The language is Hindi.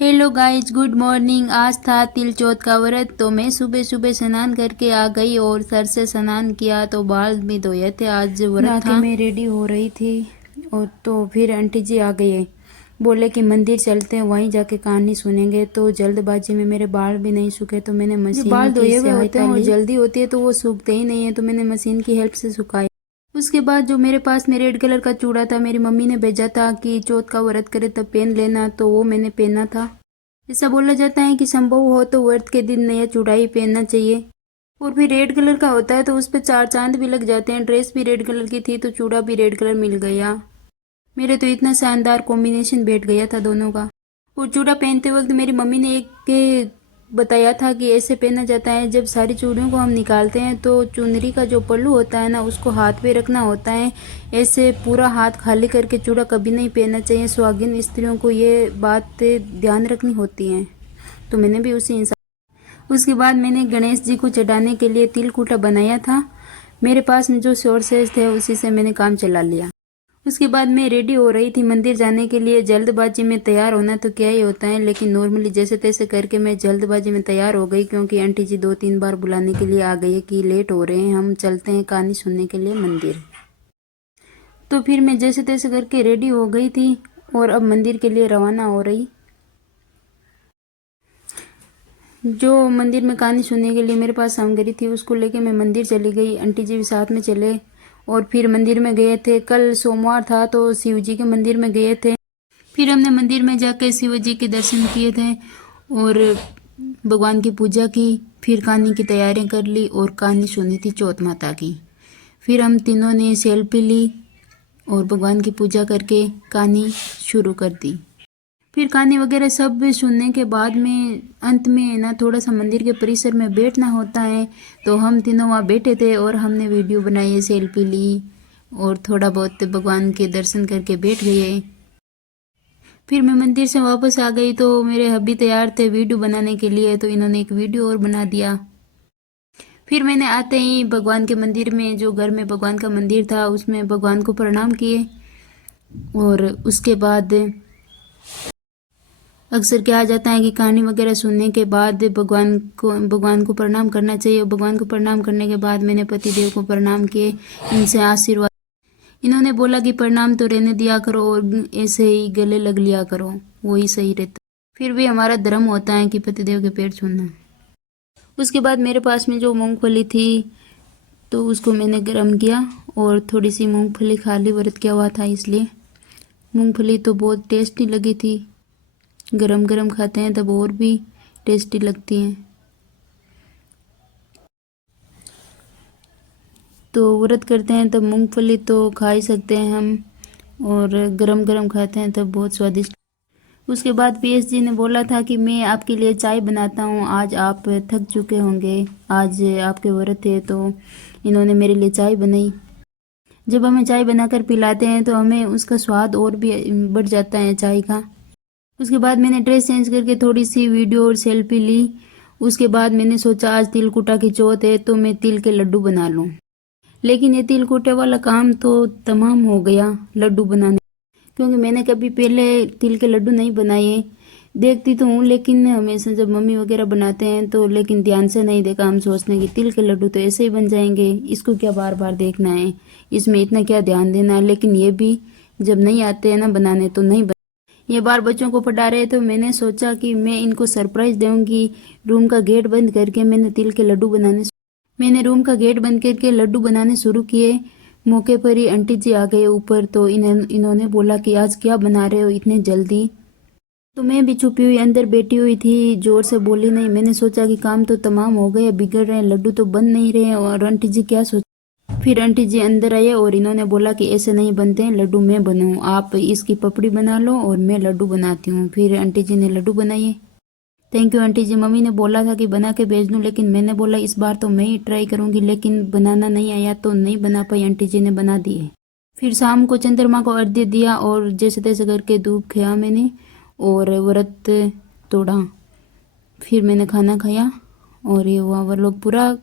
Hello guys, good morning. आज था तिल चौथ का व्रत, तो मैं सुबह सुबह स्नान करके आ गई और सर से स्नान किया तो बाल भी धोए थे। आज व्रत था। मैं रेडी हो रही थी और तो फिर आंटी जी आ गए। बोले कि मंदिर चलते हैं, वहीं जाके कहानी सुनेंगे। तो जल्दबाजी में मेरे बाल भी नहीं सूखे तो मैंने मशीन बाल धोए हुए होते हैं और जल्दी होती है तो वो सूखते ही नहीं है, तो मैंने मशीन की हेल्प से सुखाए। उसके बाद जो मेरे पास में रेड कलर का चूड़ा था, मेरी मम्मी ने भेजा था कि चौथ का व्रत करे तब पहन लेना, तो वो मैंने पहना था। ऐसा बोला जाता है कि संभव हो तो व्रत के दिन नया चूड़ा ही पहनना चाहिए। और फिर रेड कलर का होता है तो उस पर 4 चांद भी लग जाते हैं। ड्रेस भी रेड कलर की थी तो चूड़ा भी रेड कलर मिल गया। मेरे तो इतना शानदार कॉम्बिनेशन बैठ गया था दोनों का। और चूड़ा पहनते वक्त मेरी मम्मी ने एक के बताया था कि ऐसे पहना जाता है, जब सारी चूड़ियों को हम निकालते हैं तो चुनरी का जो पल्लू होता है ना, उसको हाथ पे रखना होता है। ऐसे पूरा हाथ खाली करके चूड़ा कभी नहीं पहनना चाहिए। सुहागिन स्त्रियों को ये बात ध्यान रखनी होती है। तो मैंने भी उसी हिसाब। उसके बाद मैंने गणेश जी को चढ़ाने के लिए तिलकुटा बनाया था। मेरे पास में जो सोर्सेज थे उसी से मैंने काम चला लिया। उसके बाद मैं रेडी हो रही थी मंदिर जाने के लिए। जल्दबाजी में तैयार होना तो क्या ही होता है, लेकिन नॉर्मली जैसे तैसे करके मैं जल्दबाजी में तैयार हो गई, क्योंकि आंटी जी 2-3 बार बुलाने के लिए आ गई कि लेट हो रहे हैं, हम चलते हैं कहानी सुनने के लिए मंदिर। तो फिर मैं जैसे तैसे करके रेडी हो गई थी और अब मंदिर के लिए रवाना हो रही। जो मंदिर में कहानी सुनने के लिए मेरे पास सामग्री थी उसको लेके मैं मंदिर चली गई। आंटी जी भी साथ में चले और फिर मंदिर में गए थे। कल सोमवार था तो शिव जी के मंदिर में गए थे। फिर हमने मंदिर में जाकर शिव जी के दर्शन किए थे और भगवान की पूजा की। फिर कहानी की तैयारियां कर ली और कहानी सुनी थी चौथ माता की। फिर हम तीनों ने सेल्फी ली और भगवान की पूजा करके कहानी शुरू कर दी। फिर कहानी वगैरह सब सुनने के बाद में अंत में ना थोड़ा सा मंदिर के परिसर में बैठना होता है, तो हम तीनों वहाँ बैठे थे और हमने वीडियो बनाई, सेल्फी ली और थोड़ा बहुत भगवान के दर्शन करके बैठ गए। फिर मैं मंदिर से वापस आ गई तो मेरे हब्बी तैयार थे वीडियो बनाने के लिए, तो इन्होंने एक वीडियो और बना दिया। फिर मैंने आते ही भगवान के मंदिर में, जो घर में भगवान का मंदिर था, उसमें भगवान को प्रणाम किए। और उसके बाद अक्सर कहा जाता है कि कहानी वगैरह सुनने के बाद भगवान को प्रणाम करना चाहिए। भगवान को प्रणाम करने के बाद मैंने पतिदेव को प्रणाम किए, इनसे आशीर्वाद। इन्होंने बोला कि प्रणाम तो रहने दिया करो और ऐसे ही गले लग लिया करो, वही सही रहता। फिर भी हमारा धर्म होता है कि पतिदेव के पैर छूना। उसके बाद मेरे पास में जो मूंगफली थी तो उसको मैंने गर्म किया और थोड़ी सी मूंगफली खा ली, व्रत किया हुआ था इसलिए। मूंगफली तो बहुत टेस्टी लगी थी। गरम गरम खाते हैं तब और भी टेस्टी लगती हैं। तो व्रत करते हैं तब मूंगफली तो खा ही सकते हैं हम, और गरम गरम खाते हैं तब बहुत स्वादिष्ट। उसके बाद पीएस जी ने बोला था कि मैं आपके लिए चाय बनाता हूँ, आज आप थक चुके होंगे, आज आपके व्रत है, तो इन्होंने मेरे लिए चाय बनाई। जब हमें चाय बनाकर पिलाते हैं तो हमें उसका स्वाद और भी बढ़ जाता है चाय का। उसके बाद मैंने ड्रेस चेंज करके थोड़ी सी वीडियो और सेल्फी ली। उसके बाद मैंने सोचा आज तिलकुटा की चौथ है तो मैं तिल के लड्डू बना लूं। लेकिन ये तिलकुटे वाला काम तो तमाम हो गया लड्डू बनाने, क्योंकि मैंने कभी पहले तिल के लड्डू नहीं बनाए। देखती तो हूँ लेकिन हमेशा जब मम्मी वगैरह बनाते हैं तो, लेकिन ध्यान से नहीं देखा। हम सोचते हैं कि तिल के लड्डू तो ऐसे ही बन जाएंगे, इसको क्या बार बार देखना है, इसमें इतना क्या ध्यान देना है। लेकिन ये भी जब नहीं आते हैं ना बनाने तो नहीं बन। ये बार बच्चों को पढ़ा रहे तो मैंने सोचा कि मैं इनको सरप्राइज दूंगी। रूम का गेट बंद करके मैंने तिल के लड्डू मैंने रूम का गेट बंद करके लड्डू बनाने शुरू किए। मौके पर ही आंटी जी आ गए ऊपर, तो इन्होंने बोला कि आज क्या बना रहे हो इतने जल्दी। तो मैं भी छुपी हुई अंदर बैठी हुई थी, जोर से बोली नहीं। मैंने सोचा कि काम तो तमाम हो गए, बिगड़ रहे हैं, लड्डू तो बन नहीं रहे हैं, और आंटी जी क्या सोच। फिर आंटी जी अंदर आए और इन्होंने बोला कि ऐसे नहीं बनते हैं लड्डू, मैं बनूं, आप इसकी पपड़ी बना लो और मैं लड्डू बनाती हूँ। फिर आंटी जी ने लड्डू बनाए। Thank you aunty ji. Mummy ने बोला था कि बना के भेज दूं, लेकिन मैंने बोला इस बार तो मैं ही ट्राई करूंगी, लेकिन बनाना नहीं आया तो नहीं बना पाई। आंटी जी ने बना दिए। फिर शाम को चंद्रमा को अर्घ्य दिया और जैसे तैसे करके धूप खाया मैंने और व्रत तोड़ा। फिर मैंने खाना खाया और ये हुआ वो लोग पूरा